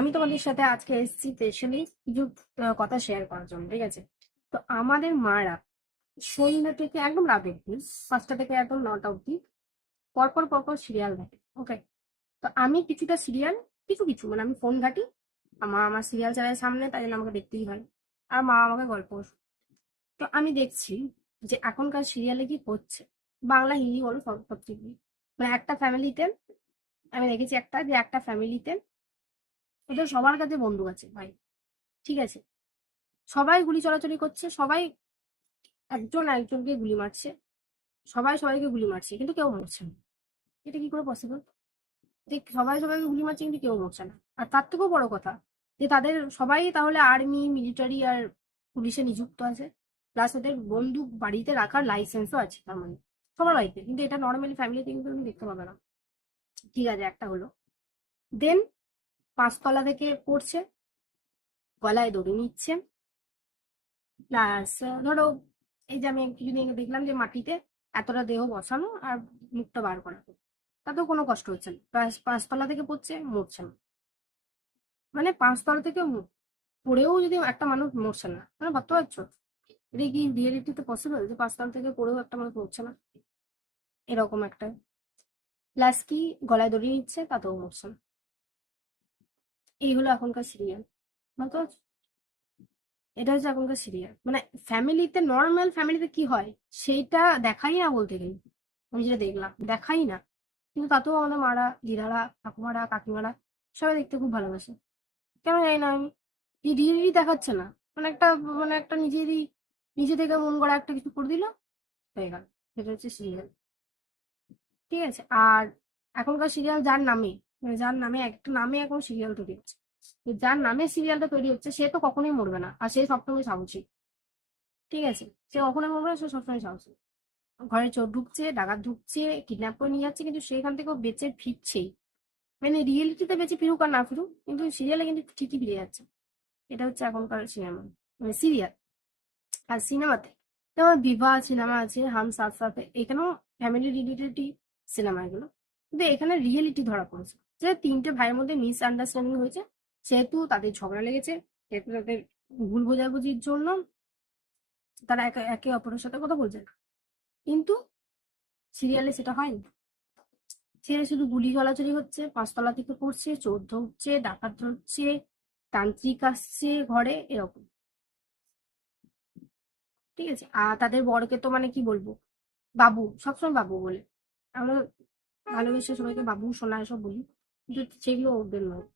আমি তোমাদের সাথে আজকে এসেছি স্পেশালি কিছু কথা শেয়ার করার জন্য, ঠিক আছে? তো আমাদের মারা সন্ধ্যা থেকে একদম রাত অব্দি, 5টা থেকে একদম 9টা অব্দি পরপর পরপর সিরিয়াল দেখে। ওকে, তো আমি কিছুটা সিরিয়াল, কিছু কিছু মানে আমি ফোন ঘাঁটি, আমার সিরিয়াল চালায় সামনে, তাই জন্য আমাকে দেখতেই হয়। আর মা আমাকে গল্প শোনায়। তো আমি দেখছি যে এখনকার সিরিয়ালে কি হচ্ছে, বাংলা হিন্দি বলো সব সব থেকে, মানে একটা ফ্যামিলিতে আমি দেখেছি একটা ফ্যামিলিতে ওদের সবার কাছে বন্দুক আছে ভাই, ঠিক আছে? সবাই গুলি চলাচলি করছে, সবাই একজন একজনকে গুলি মারছে, সবাই সবাইকে গুলি মারছে, কিন্তু কেউ মরছে না। এটা কি করে পসিবল? যে সবাই সবাইকে গুলি মারছে কিন্তু কেউ মরছে না। আর তার থেকেও বড় কথা, যে তাদের সবাই তাহলে আর্মি, মিলিটারি আর পুলিশে নিযুক্ত আছে, প্লাস ওদের বন্দুক বাড়িতে রাখার লাইসেন্সও আছে, তার মানে সবার বাড়িতে। কিন্তু এটা নর্মালি ফ্যামিলিতে কিন্তু তুমি দেখতে পাবে না। ঠিক আছে, একটা হলো। দেন 5তলা থেকে পড়ছে, গলায় দড়ি নিচ্ছে, প্লাস ধরো এই যে আমি কিছুদিন আগে দেখলাম যে মাটিতে এতটা দেহ বসানো আর মুখটা বার করা, তাতেও কোনো কষ্ট হচ্ছে না। 5তলা থেকে পড়ছে, মরছে না। মানে 5তলা থেকে পড়েও যদি একটা মানুষ মরছে না, মানে ভাবতে পারছো এটা কি রিয়েলিটিতে পসিবল যে 5তলা থেকে পড়েও একটা মানুষ মরছে না? এরকম একটা। প্লাস কি, গলায় দড়ি নিচ্ছে, তাতেও মরছে না। এই হলো এখনকার সিরিয়াল, বুঝতে পারছো? এটা হচ্ছে এখনকার সিরিয়াল। মানে ফ্যামিলিতে, নর্মাল ফ্যামিলিতে কি হয় সেইটা দেখাই না বলতে গেলে। আমি যেটা দেখলাম দেখাই না, কিন্তু তাতেও আমাদের মারা, দিদারা, ঠাকুমারা, কাকিমারা সবাই দেখতে খুব ভালোবাসে। কেন জানি না আমি, রিয়েলিটি দেখাচ্ছে না, মানে একটা নিজে থেকে মন করা একটা কিছু করে দিল, হয়ে গেল। সেটা হচ্ছে সিরিয়াল, ঠিক আছে? আর এখনকার সিরিয়াল যার নামে, মানে যার নামে, একটা নামে এখন সিরিয়াল তৈরি হচ্ছে। তো যার নামে সিরিয়ালটা তৈরি হচ্ছে সে তো কখনোই মরবে না, আর সে সবসময় সাহসী, ঠিক আছে? সে কখনোই মরবে না, সে সবসময় সাহসী। ঘরে চোর ঢুকছে, ডাকাত ঢুকছে, কিডন্যাপ করে নিয়ে যাচ্ছে, কিন্তু সেখান থেকেও বেঁচে ফিরছেই। মানে রিয়েলিটিতে বেঁচে ফিরুক আর না ফিরুক, কিন্তু সিরিয়ালে কিন্তু ঠিকই ফিরে যাচ্ছে। এটা হচ্ছে এখনকার সিনেমা, মানে সিরিয়াল। আর সিনেমাতে যেমন বিবাহ সিনেমা আছে, হাম সাথ সাথ, এখানেও ফ্যামিলি রিলেটেডই সিনেমা এগুলো। কিন্তু এখানে রিয়েলিটি ধরা পড়েছে, যে 3টে ভাইয়ের মধ্যে মিস আন্ডারস্ট্যান্ডিং হয়েছে, সেহেতু তাদের ঝগড়া লেগেছে, সেহেতু তাদের ভুল বোঝাবুঝির জন্য তারা একে একে অপরের সাথে কথা বলছে না। কিন্তু সিরিয়ালে সেটা হয়নি। সিরিয়ালে শুধু গুলি চলাচলি হচ্ছে, 5তলা থেকে পড়ছে, চোর ধরছে, ডাকাত ধরছে, তান্ত্রিক আসছে ঘরে, এরকম, ঠিক আছে? আর তাদের বরকে তো মানে কি বলবো, বাবু, সবসময় বাবু বলে। আমরা ভালোবেসে সবাইকে বাবু, সোনা এসব বলি, কিন্তু সেগুলো ওদের নয়।